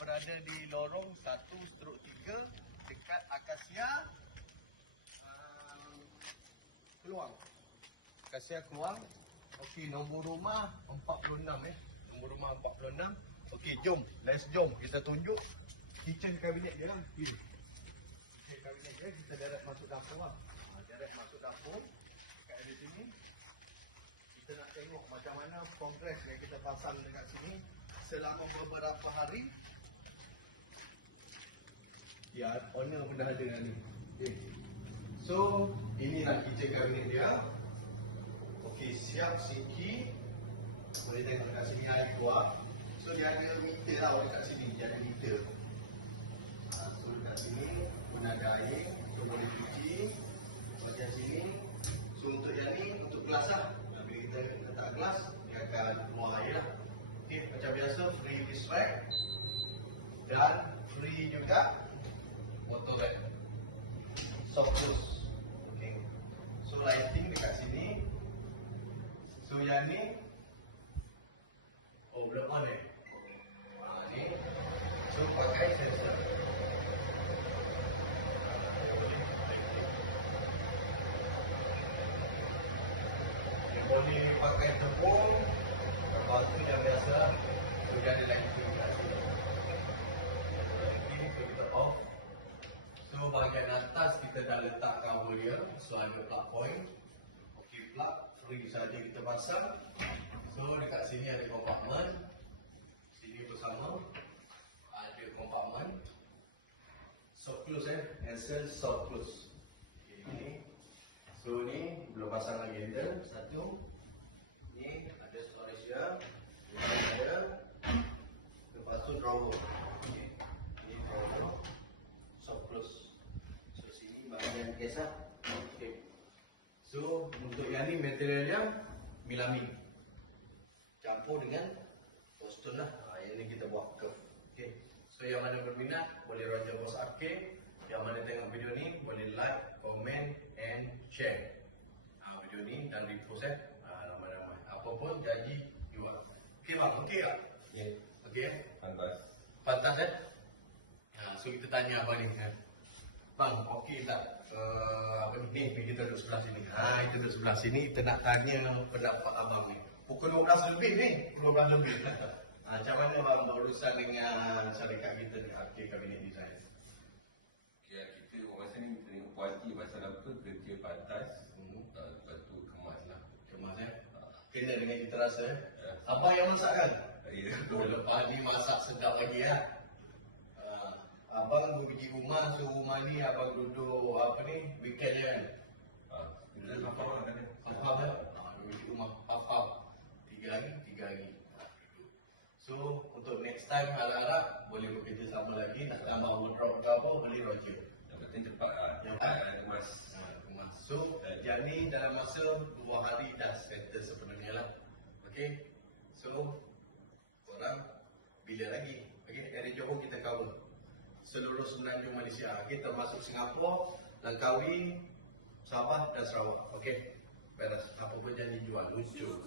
berada di lorong 1/3 dekat Akasia Keluang. Akasia Keluang. Okey, nombor rumah 46 Nombor rumah 46. Okey, jom. Jom. Kita tunjuk kitchen kabinet dia lah. Kitchen kabinet dia, kita direct masuk dapur lah. Direct masuk dapur. Dekat di sini. Kita nak tengok macam mana progres yang kita pasang dekat sini selama beberapa hari. Ya, owner pun dah ada ni. Okay. So, inilah kitchen cabinet dia. Okey, siap sinki. Boleh tengok dekat sini air keluar. So, dia ada meter lah dekat sini. Dia ada meter. So, dekat sini pun ada air. So, boleh cuci. Macam sini. So, untuk yang ni, untuk gelas lah. Bila kita letak gelas, dia akan keluar air lah. Okey, macam biasa, free dish rack. Dan free juga auto rack. Soft close. Okay. So lighting dekat sini. So yang ni, oh belum on ni. So pakai sensor. Dia boleh pakai tepung. Lepas tu yang biasa, sudah ada lighting dekat sini. Lighting so kita off. So bahagian atas kita dah letak cover dia. So ada plug point. Okey, plug free saja kita pasang. So dekat sini ada compartment. Sini bersama ada compartment. Soft close Ansel soft close. Okay, ni. So ni belum pasang lagi handle. Satu. Ni ada storage dia. Ni ada. Lepas tu drawer. Okay. Ni drawer. Soft close. So sini bahagian kes lah. Okay. So untuk yang ni materialnya melamine campur dengan stone lah. Yang ni kita buat curve. Okay. So yang mana berminat boleh Roger Boss Arcade. Yang mana tengok video ni boleh like, comment and share video ni dan repost ramai-ramai. Apa pun janji jual. Okay bang, okay tak? Ya. Okay. Pantas. Pantas so kita tanya abang ni bang, okey tak apa ni kita duduk sebelah sini. Kita duduk sebelah sini, kita nak tanya pendapat abang ni. Pukul 12 lebih ni, pukul 12 lebih. Macam mana bang berurusan dengan syarikat kita ni, Arcade Cabinet Design? Ya, kita orang sini tengok puas hati pasal apa, kerja pantas. Lepas tu kemas lah. Kemas kena dengan cita rasa Abang yang masak kan? Ya. Lepas ni masak sedap lagi Abang duduk biji rumah, so rumah ni abang duduk apa ni, weekend je kan? Kita sampai orang kan? Sampai duduk biji rumah, apa 3 hari. So untuk next time harap-harap boleh bekerja sama lagi, nak tambah wardrobe ke apa, boleh Roger. Yang penting cepat lah. Kemas. So jadi dalam masa 2 hari dah settle sepenuhnya lah. Okay. So korang bila lagi? Okay, dari Johor kita cover seluruh Semenanjung Malaysia, okay, termasuk Singapura, Langkawi, Sabah dan Sarawak. Okay, beres. Apa pun janji jual. Lucu.